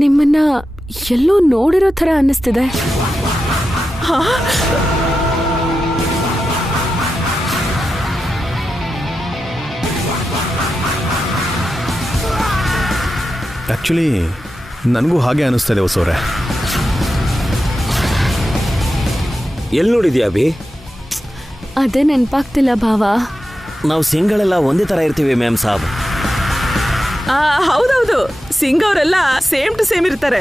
ನಿಮ್ಮನ್ನ ಎಲ್ಲೋ ನೋಡಿರೋ ಥರ ಅನ್ನಿಸ್ತಿದೆ. ಆ್ಯಕ್ಚುಲಿ ನನಗೂ ಹಾಗೆ ಅನ್ನಿಸ್ತಿದೆ ಹೊಸವ್ರೆ. ಎಲ್ಲಿ ನೋಡಿದ್ಯಾ ಅಭಿ? ಅದೇ ನೆನಪಾಗ್ತಿಲ್ಲ ಭಾವ. ನಾವು ಸಿಂಗಳೆಲ್ಲ ಒಂದೇ ಥರ ಇರ್ತೀವಿ ಮ್ಯಾಮ್ ಸಾಬ್. ಹೌದೌದು, ಸಿಂಗ್ ಅವರೆಲ್ಲ ಸೇಮ್ ಟು ಸೇಮ್ ಇರ್ತಾರೆ.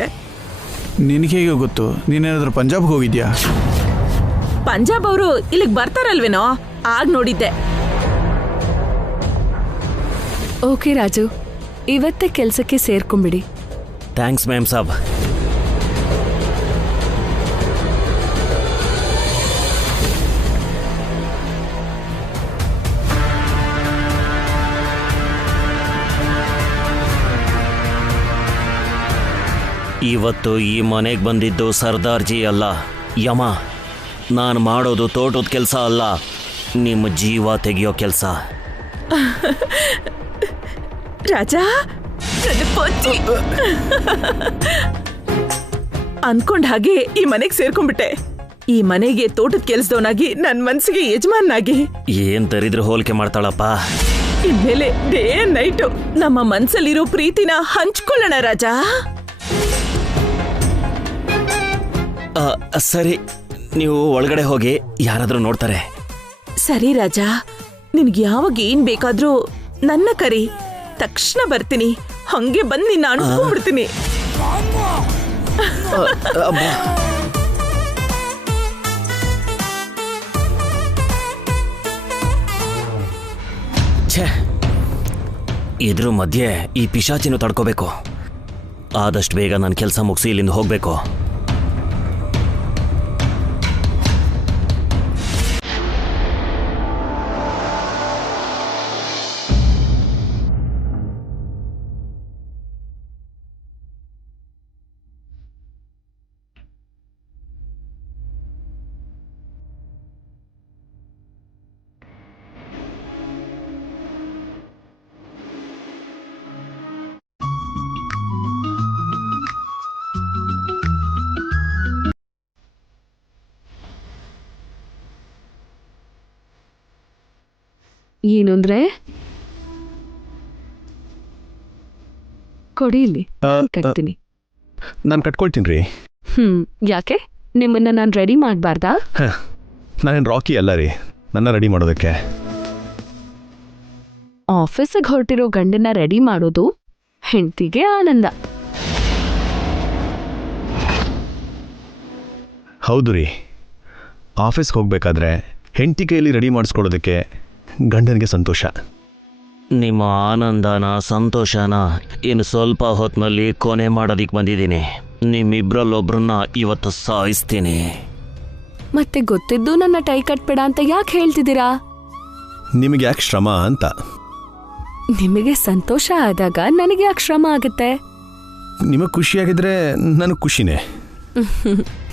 ನಿನಗೆ ಹೇಗೆ ಗೊತ್ತು? ನೀನೇನಾದ್ರೂ ಪಂಜಾಬ್ಗೆ ಹೋಗಿದ್ಯಾ? ಪಂಜಾಬ್ ಅವರು ಇಲ್ಲಿಗೆ ಬರ್ತಾರಲ್ವೇನೋ, ಆಗ ನೋಡಿದ್ದೆ. ಓಕೆ ರಾಜು, ಇವತ್ತೇ ಕೆಲಸಕ್ಕೆ ಸೇರ್ಕೊಂಬಿಡಿ. Thanks ma'am Sab. ಇವತ್ತು ಈ ಮನೆಗೆ ಬಂದಿದ್ದು ಸರ್ದಾರ್ಜಿ ಅಲ್ಲ, ಯಮ. ನಾನು ಮಾಡೋದು ತೋಟದ ಕೆಲಸ ಅಲ್ಲ, ನಿಮ್ಮ ಜೀವ ತೆಗೆಯೋ ಕೆಲಸ. ರಾಜಾ, ಅನ್ಕೊಂಡ ಹಾಗೆ ಈ ಮನೆಗೆ ಸೇರ್ಕೊಂಡ್ಬಿಟ್ಟೆ. ಈ ಮನೆಗೆ ತೋಟದ ಕೆಲ್ಸದವನಾಗಿ ನನ್ ಮನ್ಸಿಗೆ ಯಜಮಾನಾಗಿ. ಏನ್ ತರಿದ್ರು ಹೋಲಿಕೆ ಮಾಡ್ತಾಳಪ್ಪ. ಇನ್ಮೇಲೆ ಡೇ ನೈಟು ನಮ್ಮ ಮನ್ಸಲ್ಲಿರೋ ಪ್ರೀತಿನ ಹಂಚ್ಕೊಳ್ಳೋಣ ರಾಜಾ. ಸರಿ, ನೀವು ಒಳಗಡೆ ಹೋಗಿ, ಯಾರಾದ್ರೂ ನೋಡ್ತಾರೆ. ಸರಿ ರಾಜಾ, ನಿನ್ಗೆ ಯಾವಾಗ ಏನ್ ಬೇಕಾದ್ರೂ ನನ್ನ ಕರಿ, ತಕ್ಷಣ ಬರ್ತೀನಿ. ಹಂಗೆ ಬಂದು ನಿನ್ನ ಅನ್ಕೊಂಡ್ಬಿಡ್ತೀನಿ. ಛೇ, ಇದ್ರ ಮಧ್ಯೆ ಈ ಪಿಶಾಚಿನ ತಡ್ಕೋಬೇಕು. ಆದಷ್ಟು ಬೇಗ ನನ್ನ ಕೆಲಸ ಮುಗಿಸಿ ಇಲ್ಲಿಂದ ಹೋಗ್ಬೇಕು. ಏನು ಅಂದ್ರೆ ಕೊಡಿ, ಇಲ್ಲಿ ಕಟ್ತೀನಿ. ನಾನು ಕಟ್ಕೊಳ್ತೀನಿ ರೀ. ಯಾಕೆ? ನಿಮ್ಮನ್ನ ನಾನು ರೆಡಿ ಮಾಡಬಾರ್ದಾ? ನಾನೇನು ರಾಕಿ ಅಲ್ಲ ರೀ, ನನ್ನ ರೆಡಿ ಮಾಡೋದಕ್ಕೆ. ಆಫೀಸಿಗೆ ಹೊರಟಿರೋ ಗಂಡನ್ನ ರೆಡಿ ಮಾಡೋದು ಹೆಂಡತಿಗೆ ಆನಂದ. ಹೌದು ರೀ, ಆಫೀಸ್ಗೆ ಹೋಗ್ಬೇಕಾದ್ರೆ ಹೆಂಡತಿ ಕೈಯಲ್ಲಿ ರೆಡಿ ಮಾಡಿಸ್ಕೊಡೋದಕ್ಕೆ ಗಂಡನಿಗೆ ಸಂತೋಷ. ನಿಮ್ಮ ಆನಂದನ, ಸಂತೋಷನ ಇನ್ನು ಸ್ವಲ್ಪ ಹೊತ್ತಿನಲ್ಲಿ ಕೊನೆ ಮಾಡೋದಿಕ್ಕೆ ಬಂದಿದ್ದೀನಿ. ನಿಮ್ಮಿಬ್ರಲ್ಲೊಬ್ರನ್ನ ಇವತ್ತು ಸಾಯಿಸ್ತೀನಿ. ಮತ್ತೆ ಗೊತ್ತಿದ್ದು ನನ್ನ ಟೈ ಕಟ್ಬೇಡ ಅಂತ ಯಾಕೆ ಹೇಳ್ತಿದ್ದೀರಾ? ನಿಮಗೆ ಯಾಕೆ ಶ್ರಮ ಅಂತ. ನಿಮಗೆ ಸಂತೋಷ ಆದಾಗ ನನಗೆ ಯಾಕೆ ಶ್ರಮ ಆಗುತ್ತೆ? ನಿಮಗೆ ಖುಷಿಯಾಗಿದ್ರೆ ನನಗೆ ಖುಷಿನೇ.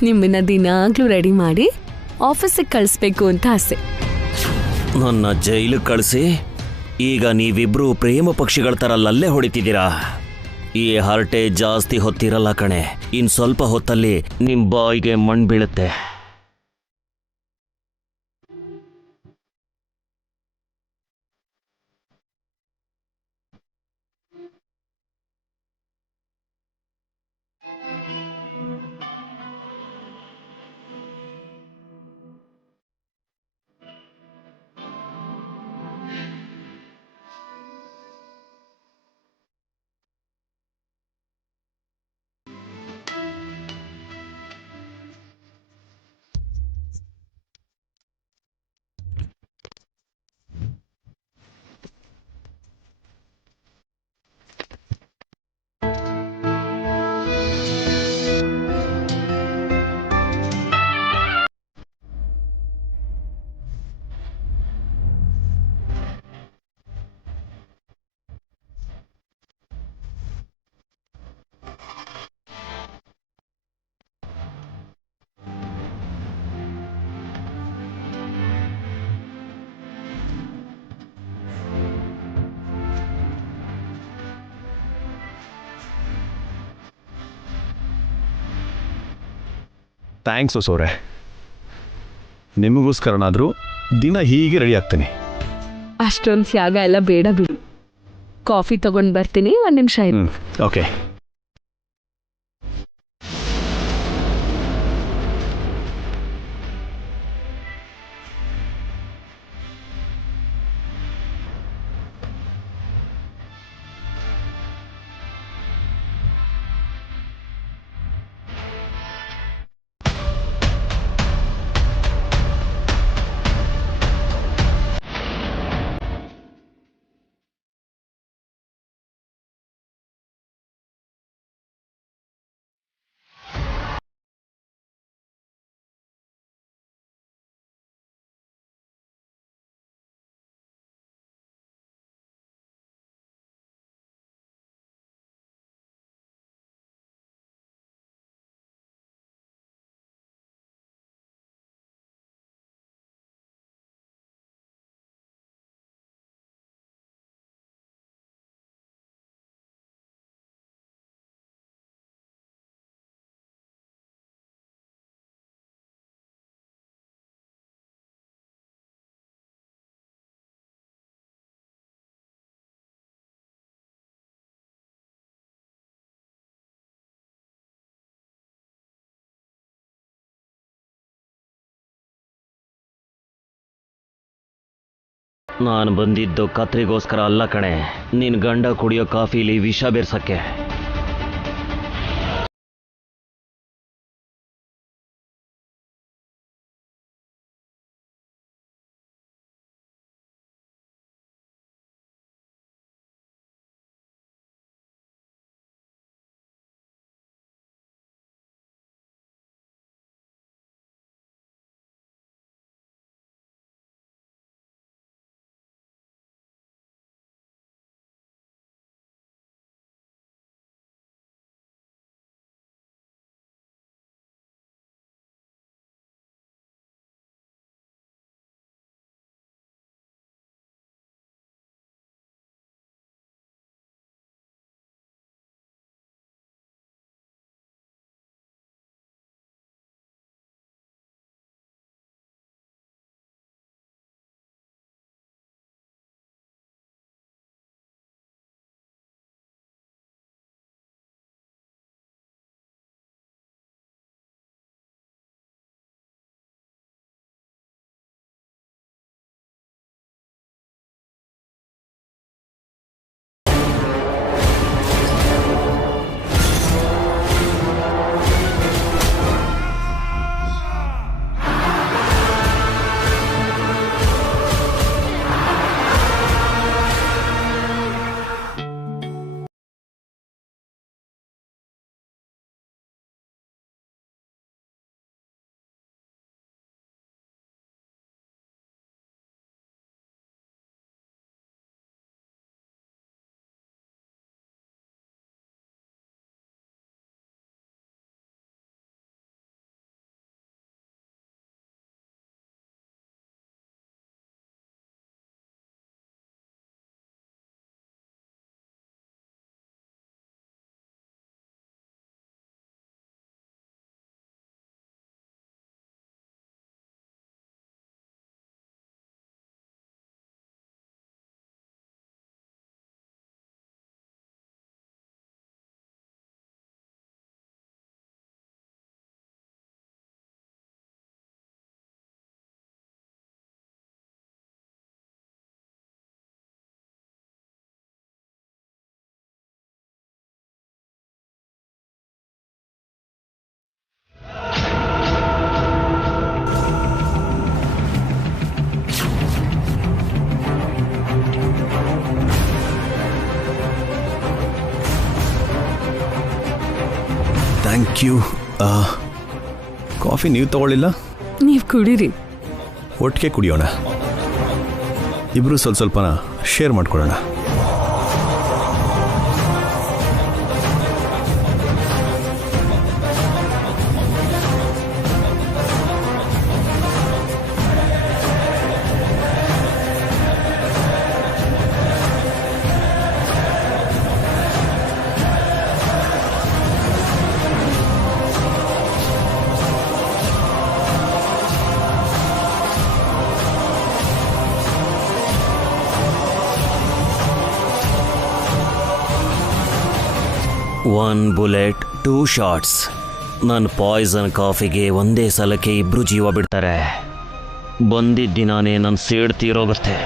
ನಿಮ್ಮನ್ನ ದಿನಾಗ್ಲೂ ರೆಡಿ ಮಾಡಿ ಆಫೀಸಿಗೆ ಕಳಿಸ್ಬೇಕು ಅಂತ ಆಸೆ. ನನ್ನ ಜೈಲಿಗೆ ಕಳಿಸಿ ಈಗ ನೀವಿಬ್ರು ಪ್ರೇಮ ಪಕ್ಷಿಗಳ ಥರ ಲಲ್ಲೆ ಹೊಡಿತಿದ್ದೀರಾ. ಈ ಹರಟೆ ಜಾಸ್ತಿ ಹೊತ್ತಿರಲ್ಲ ಕಣೆ, ಇನ್ನು ಸ್ವಲ್ಪ ಹೊತ್ತಲ್ಲಿ ನಿಮ್ಮ ಬಾಯಿಗೆ ಮಣ್ಣು ಬೀಳುತ್ತೆ. ಥ್ಯಾಂಕ್ಸ್ ಹೊಸವ್ರೆ. ನಿಮಗೋಸ್ಕರನಾದರೂ ದಿನ ಹೀಗೆ ರೆಡಿ ಆಗ್ತೀನಿ. ಅಷ್ಟೊಂದು ತ್ಯಾಗ ಎಲ್ಲ ಬೇಡ ಬಿಡು. ಕಾಫಿ ತಗೊಂಡು ಬರ್ತೀನಿ, ಒಂದು ನಿಮಿಷ ಇರು. ಓಕೆ. ನಾನು ಬಂದಿದ್ದು ಕತ್ರಿಗೋಸ್ಕರ ಅಲ್ಲ ಕಣೆ, ನಿನ್ನ ಗಂಡ ಕುಡಿಯೋ ಕಾಫಿಲಿ ವಿಷ ಬೆರ್ಸಕ್ಕೆ. Thank you. ಕಾಫಿ ನೀವು ತಗೊಳ್ಳಿಲ್ಲ? ನೀವು ಕುಡೀರಿ. ಒಟ್ಟಿಗೆ ಕುಡಿಯೋಣ, ಇಬ್ಬರು ಸ್ವಲ್ಪ ಸ್ವಲ್ಪನ ಶೇರ್ ಮಾಡ್ಕೊಳ್ಳೋಣ. 1 ಬುಲೆಟ್ 2 ಶಾಟ್ಸ್. ನನ್ನ ಪಾಯ್ಸನ್ ಕಾಫಿಗೆ ಒಂದೇ ಸಲಕ್ಕೆ ಇಬ್ರು ಜೀವ ಬಿಡ್ತಾರೆ. ಬಂದಿದ್ದ ದಿನಾನೇ ನನ್ನ ಸೇಡ್ ತೀರೋಗುತ್ತೆ.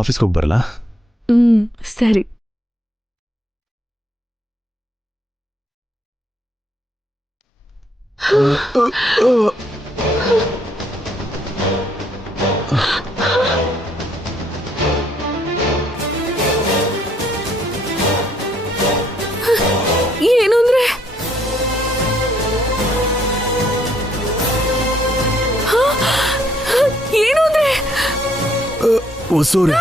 ಆಫೀಸ್ಗೆ ಹೋಗಿ ಬರಲ್ಲ? ಸರಿ. ಏನು ಅಂದ್ರೆ ಏನು ಅಂದ್ರೆ ಹೊಸೂರೆ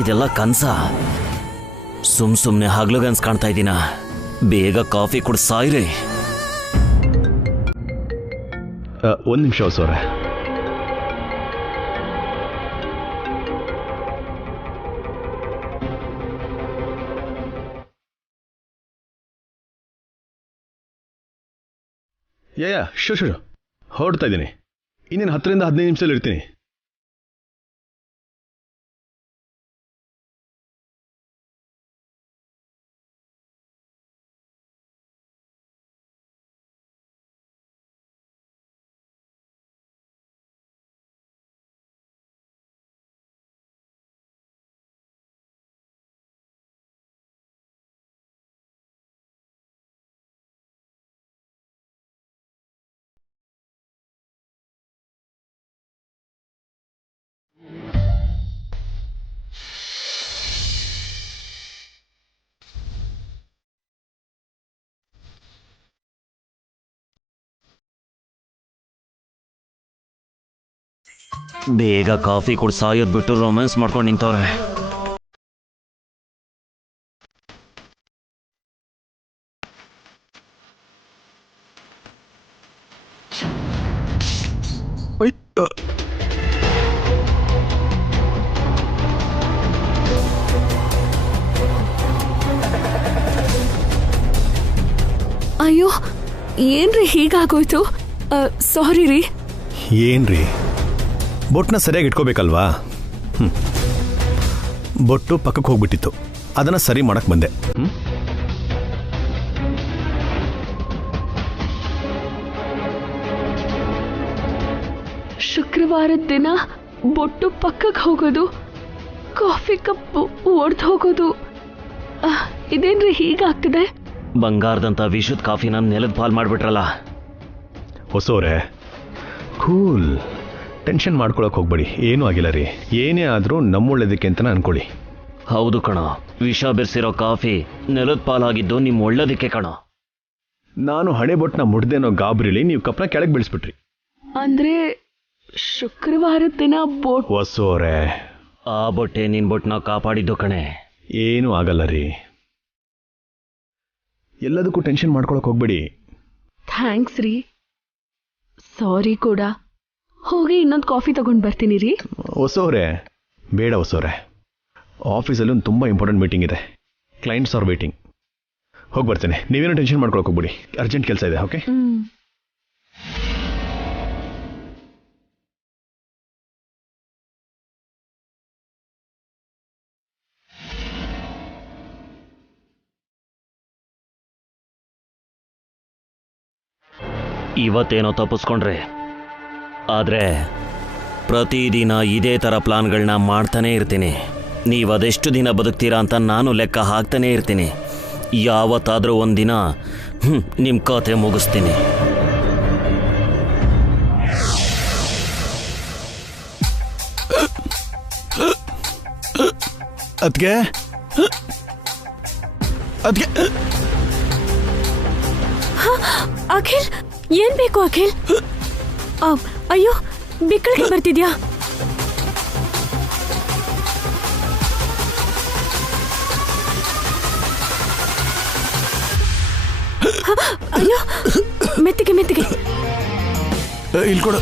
ಇದೆಲ್ಲ ಕನ್ಸ? ಸುಮ್ನೆ ಹಗ್ಲುಗನ್ಸ್ ಕಾಣ್ತಾ ಇದ್ದೀನ? ಬೇಗ ಕಾಫಿ ಕುಡ್ ಸಾಯ್ರಿ. ಒಂದು ನಿಮಿಷ ಹೊಸೂರೆ. ಶೂರ್ ಹೊರಡ್ತಾ ಇದ್ದೀನಿ. ಇನ್ನೇನು 10 ರಿಂದ 15 ನಿಮಿಷದಲ್ಲಿ ಇರ್ತೀನಿ. ಬೇಗ ಕಾಫಿ ಕುಡ್ ಸಾಯೋದ್ ಬಿಟ್ಟು ರೊಮ್ಯಾನ್ಸ್ ಮಾಡ್ಕೊಂಡು ನಿಂತವ್ರೆ. ಅಯ್ಯೋ, ಏನ್ರಿ ಹೀಗಾಗೋಯ್ತು? ಸಾರಿ ರೀ. ಏನ್ರಿ, ಬೊಟ್ಟನ್ನ ಸರಿಯಾಗಿ ಇಟ್ಕೋಬೇಕಲ್ವಾ? ಬೊಟ್ಟು ಪಕ್ಕಕ್ಕೆ ಹೋಗ್ಬಿಟ್ಟಿತ್ತು, ಅದನ್ನು ಸರಿ ಮಾಡಕ್ಕೆ ಬಂದೆ. ಶುಕ್ರವಾರದ ದಿನ ಬೊಟ್ಟು ಪಕ್ಕಕ್ಕೆ ಹೋಗೋದು, ಕಾಫಿ ಕಪ್ ಒಡೆದು ಹೋಗೋದು, ಇದೇನ್ರಿ ಹೀಗಾಗ್ತಿದೆ? ಬಂಗಾರದಂತ ವಿಶುದ್ಧ ಕಾಫಿನ ನೆಲದ ಪಾಲ್ ಮಾಡ್ಬಿಟ್ರಲ್ಲ. ಹೊಸೋರೆ, ಕೂಲ್, ಟೆನ್ಷನ್ ಮಾಡ್ಕೊಳಕ್ ಹೋಗ್ಬೇಡಿ. ಏನೂ ಆಗಿಲ್ಲ ರೀ. ಏನೇ ಆದರೂ ನಮ್ಮೊಳ್ಳೇದಕ್ಕೆ ಅಂತಲೇ ಅನ್ಕೊಳ್ಳಿ. ಹೌದು ಕಣೋ, ವಿಷ ಬೆರೆಸಿರೋ ಕಾಫಿ ನೆಲದ ಪಾಲಾಗಿದ್ದು ನಿಮ್ಮ ಒಳ್ಳೇದಕ್ಕೆ ಕಣೋ. ನಾನು ಹಣೆ ಬೊಟ್ಟನ ಮುಡ್ದೇನೋ ಗಾಬರಿಲಿ ನೀವು ಕಪ್ನ ಕೆಳಗೆ ಬೀಳಿಸ್ಬಿಟ್ರಿ. ಅಂದ್ರೆ ಶುಕ್ರವಾರದ ದಿನ ಬೋಟ್. ಹೊಸೋರೆ, ಆ ಬೊಟ್ಟೆ ನಿನ್ ಬೊಟ್ಟನ ಕಾಪಾಡಿದ್ದು ಕಣೆ. ಏನೂ ಆಗಲ್ಲ ರೀ. ಎಲ್ಲದಕ್ಕೂ ಟೆನ್ಷನ್ ಮಾಡ್ಕೊಳಕ್ ಹೋಗ್ಬೇಡಿ. ಥ್ಯಾಂಕ್ಸ್ ರೀ. ಸಾರಿ ಕೂಡ. ಹೋಗಿ ಇನ್ನೊಂದು ಕಾಫಿ ತಗೊಂಡು ಬರ್ತೀನಿ ರೀ. ಹೊಸೋರೆ, ಬೇಡ ಹೊಸೋರೆ. ಆಫೀಸಲ್ಲಿ ಒಂದು ತುಂಬ ಇಂಪಾರ್ಟೆಂಟ್ ಮೀಟಿಂಗ್ ಇದೆ. Clients are waiting. ಹೋಗಿ ಬರ್ತೇನೆ. ನೀವೇನೋ ಟೆನ್ಷನ್ ಮಾಡ್ಕೊಳಕ್ ಹೋಗ್ಬಿಡಿ. ಅರ್ಜೆಂಟ್ ಕೆಲಸ ಇದೆ. ಓಕೆ. ಇವತ್ತೇನೋ ತಪ್ಪಿಸ್ಕೊಂಡ್ರೆ, ಆದರೆ ಪ್ರತಿದಿನ ಇದೇ ಥರ ಪ್ಲಾನ್ಗಳನ್ನ ಮಾಡ್ತಾನೇ ಇರ್ತೀನಿ. ನೀವು ಅದೆಷ್ಟು ದಿನ ಬದುಕ್ತೀರಾ ಅಂತ ನಾನು ಲೆಕ್ಕ ಹಾಕ್ತಾನೇ ಇರ್ತೀನಿ. ಯಾವತ್ತಾದರೂ ಒಂದಿನ ನಿಮ್ಮ ಕತೆ ಮುಗಿಸ್ತೀನಿ. ಅದಕ್ಕೆ ಅಖಿಲ್, ಏನ್ ಬೇಕು ಅಖಿಲ್? ಅಯ್ಯೋ, ಬಿಕ್ಕಳಿಗೆ ಬರ್ತಿದ್ಯಾ? ಅಯ್ಯೋ, ಮೆತ್ತಿಗೆ ಮೆತ್ತಿಗೆ. ಇಲ್ಲಿ ಕೊಡು.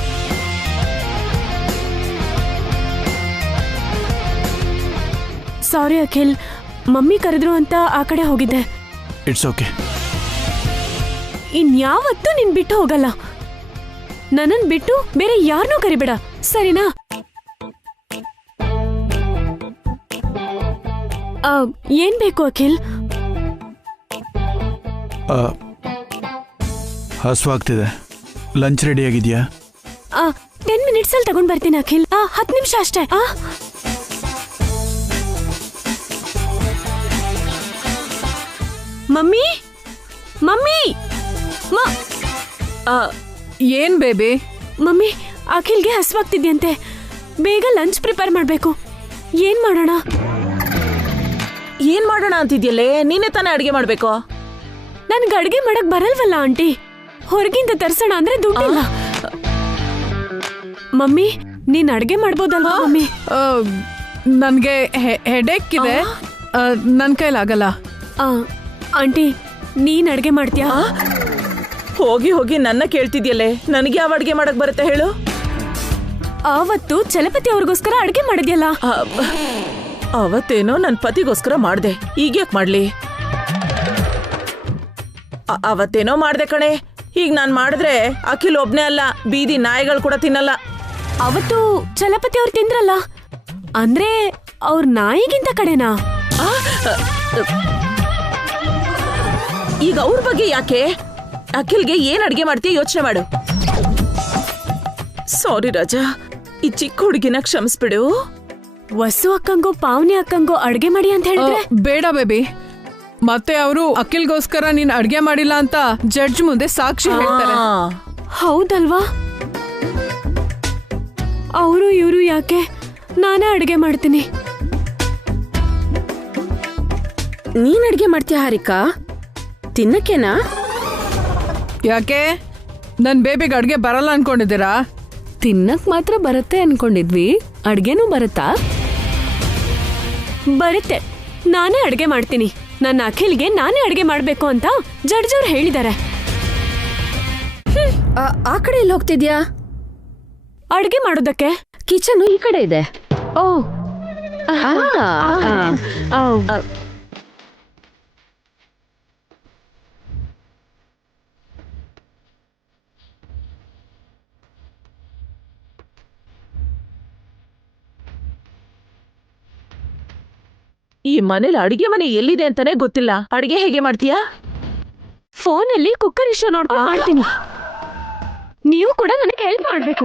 ಸಾರಿ ಅಖಿಲ್, ಮಮ್ಮಿ ಕರೆದ್ರು ಅಂತ ಆ ಕಡೆ ಹೋಗಿದ್ದೆ. It's okay. ಇನ್ಯಾವತ್ತೂ ನಿನ್ ಬಿಟ್ಟು ಹೋಗಲ್ಲ. ನನ್ನನ್ ಬಿಟ್ಟು ಬೇರೆ ಯಾರನ್ನೂ ಕರಿಬೇಡ, ಸರಿನಾ? ಏನ್ ಬೇಕು ಅಖಿಲ್? ಹಸುವಾಗ್ತಿದೆ. ಲಂಚ್ ರೆಡಿ ಆಗಿದ್ಯಾ? 10 ಮಿನಿಟ್ಸ್ ಅಲ್ಲಿ ತಗೊಂಡ್ ಬರ್ತೀನಿ ಅಖಿಲ್. 10 ನಿಮಿಷ ಅಷ್ಟೇ. ಮಮ್ಮಿ, ಮಮ್ಮಿ, ಏನ್ ಬೇಬಿ? ಮಮ್ಮಿ, ಅಖಿಲ್ಗೆ ಹಸುವಾಗ್ತಿದ್ಯಂತೆ. ಬೇಗ ಲಂಚ್ ಪ್ರಿಪೇರ್ ಮಾಡ್ಬೇಕು. ಏನ್ ಮಾಡೋಣ? ಏನ್ ಮಾಡೋಣ ಅಂತಿದ್ಯಲ್ಲೇ? ನೀನೇ ತಾನೇ ಅಡ್ಗೆ ಮಾಡ್ಬೇಕು. ನನ್ಗೆ ಅಡ್ಗೆ ಮಾಡಕ್ ಬರಲ್ವಲ್ಲ ಆಂಟಿ. ಹೊರಗಿಂದ ತರ್ಸೋಣ ಅಂದ್ರೆ ದುಡ್ಡಿಲ್ಲ. ಮಮ್ಮಿ, ನೀನ್ ಅಡ್ಗೆ ಮಾಡ್ಬೋದಲ್ವಾ ಮಮ್ಮಿ? ನನ್ಗೆ ಹೆಡೇಕ್ ಇದೆ, ನನ್ ಕೈಲಾಗಲ್ಲ. ಆಂಟಿ, ನೀನ್ ಅಡ್ಗೆ ಮಾಡ್ತೀಯಾ? ಹೋಗಿ ಹೋಗಿ ನನ್ನ ಕೇಳ್ತಿದ್ಯಲ್ಲೇ. ನನಗೆ ಯಾವ ಅಡ್ಗೆ ಮಾಡಕ್ ಬರುತ್ತೆ ಹೇಳು? ಆವತ್ತು ಚಲಪತಿ ಅವ್ರಿಗೋಸ್ಕರ ಅಡ್ಗೆ ಮಾಡಿದ್ಯಲ್ಲ. ಅವತ್ತೇನೋ ನನ್ ಪತಿಗೋಸ್ಕರ ಮಾಡ್ದೆ, ಈಗ್ಯಾಕ್ ಮಾಡ್ಲಿ? ಅವತ್ತೇನೋ ಮಾಡ್ದೆ ಕಣೆ. ಈಗ ನಾನ್ ಮಾಡಿದ್ರೆ ಅಖಿಲ್ ಒಬ್ನೇ ಅಲ್ಲ, ಬೀದಿ ನಾಯಿಗಳು ಕೂಡ ತಿನ್ನಲ್ಲ. ಅವತ್ತು ಚಲಪತಿ ಅವ್ರು ತಿಂದ್ರಲ್ಲ, ಅಂದ್ರೆ ಅವ್ರ ನಾಯಿಗಿಂತ ಕಡೆನಾ? ಈಗ ಅವ್ರ ಬಗ್ಗೆ ಯಾಕೆ? ಅಖಿಲ್ಗೆ ಏನ್ ಅಡ್ಗೆ ಮಾಡ್ತೀಯ ಯೋಚನೆ ಮಾಡು. ಸಾರಿ ರಾಜಾ, ಈ ಚಿಕ್ಕ ಹುಡುಗಿನ ಕ್ಷಮಿಸ್ಬಿಡು. ವಸು ಅಕ್ಕಂಗೋ ಪಾವನಿ ಅಕ್ಕಂಗೋ ಅಡ್ಗೆ ಮಾಡಿ ಅಂತ ಹೇಳಿದ್ರೆ? ಬೇಡ ಬೇಬಿ. ಮತ್ತೆ ಅವರು ಅಖಿಲ್ಗೋಸ್ಕರ ನೀನ್ ಅಡ್ಗೆ ಮಾಡಿಲ್ಲ ಅಂತ ಜಡ್ಜ್ ಮುಂದೆ ಸಾಕ್ಷಿ ಹೇಳ್ತಾರೆ. ಹೌದಲ್ವಾ? ಅವರು ಇವರು ಯಾಕೆ, ನಾನೇ ಅಡ್ಗೆ ಮಾಡ್ತೀನಿ. ನೀನ್ ಅಡ್ಗೆ ಮಾಡ್ತೀಯ ಹಾರಿಕಾ? ತಿನ್ನಕ್ಕೇನಾ? ಯಾಕೆ ನನ್ ಬೇಬಿಗೆ ಅಡ್ಗೆ ಬರಲ್ಲ ಅನ್ಕೊಂಡಿದ್ದೀರಾ? ತಿನ್ನಕ್ ಮಾತ್ರ ಬರುತ್ತೆ ಅನ್ಕೊಂಡಿದ್ವಿ, ಅಡ್ಗೆನೂ ಬರುತ್ತಾ? ಬರುತ್ತೆ, ನಾನೇ ಅಡ್ಗೆ ಮಾಡ್ತೀನಿ. ನನ್ನ ಅಖಿಲ್ಗೆ ನಾನೇ ಅಡ್ಗೆ ಮಾಡ್ಬೇಕು ಅಂತ ಜಡ್ಜ್ ಅವ್ರು ಹೇಳಿದ್ದಾರೆ. ಆ ಕಡೆ ಎಲ್ಲಿ ಹೋಗ್ತಿದ್ಯಾ? ಅಡ್ಗೆ ಮಾಡೋದಕ್ಕೆ. ಕಿಚನ್ ಈ ಕಡೆ ಇದೆ. ಓ, ಈ ಮನೇಲಿ ಅಡಿಗೆ ಮನೆ ಎಲ್ಲಿದೆ ಅಂತಾನೆ ಗೊತ್ತಿಲ್ಲ. ಅಡಿಗೆ ಹೇಗೆ ಮಾಡ್ತೀಯಾ? ಫೋನಲ್ಲಿ ಕುಕ್ಕರ್ ಇಶ್ಯೂ ನೋಡ್ಕೊಂಡು ಮಾಡ್ತೀನಿ. ನೀವು ಕೂಡ ನನಗೆ ಹೆಲ್ಪ್ ಮಾಡ್ಬೇಕು.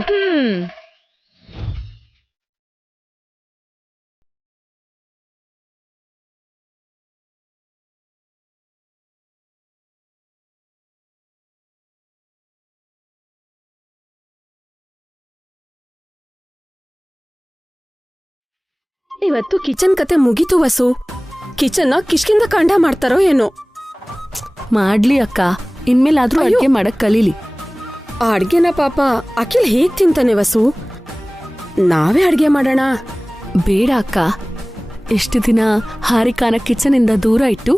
ಇವತ್ತು ಕಿಚನ್ ಕತೆ ಮುಗೀತು ವಸು. ಕಿಚನ್ನ ಕಿಷ್ಕಿಂದ ಕಾಂಡ ಮಾಡ್ತಾರೋ ಏನೋ. ಮಾಡ್ಲಿ ಅಕ್ಕ, ಇನ್ಮೇಲಾದ್ರೂ ಅಡ್ಗೆ ಮಾಡಕ್ ಕಲೀಲಿ. ಆ ಅಡ್ಗೆನ ಪಾಪ ಅಖಿಲ್ ಹೇಗ್ ತಿಂತಾನೆ ವಸು? ನಾವೇ ಅಡ್ಗೆ ಮಾಡೋಣ. ಬೇಡ ಅಕ್ಕ, ಎಷ್ಟು ದಿನ ಹಾರಿಕಾನ ಕಿಚನಿಂದ ದೂರ ಇಟ್ಟು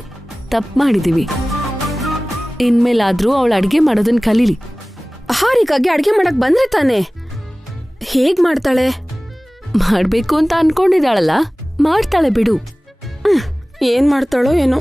ತಪ್ಪು ಮಾಡಿದೀವಿ. ಇನ್ಮೇಲಾದ್ರೂ ಅವಳು ಅಡ್ಗೆ ಮಾಡೋದನ್ನ ಕಲೀಲಿ. ಹಾರಿಕಾಗೆ ಅಡ್ಗೆ ಮಾಡಕ್ ಬಂದ್ರೆ ತಾನೆ. ಹೇಗ್ ಮಾಡ್ತಾಳೆ? ಮಾಡ್ಬೇಕು ಅಂತ ಅನ್ಕೊಂಡಿದ್ದಾಳಲ್ಲ, ಮಾಡ್ತಾಳೆ ಬಿಡು. ಏನ್ ಮಾಡ್ತಾಳೋ ಏನೋ.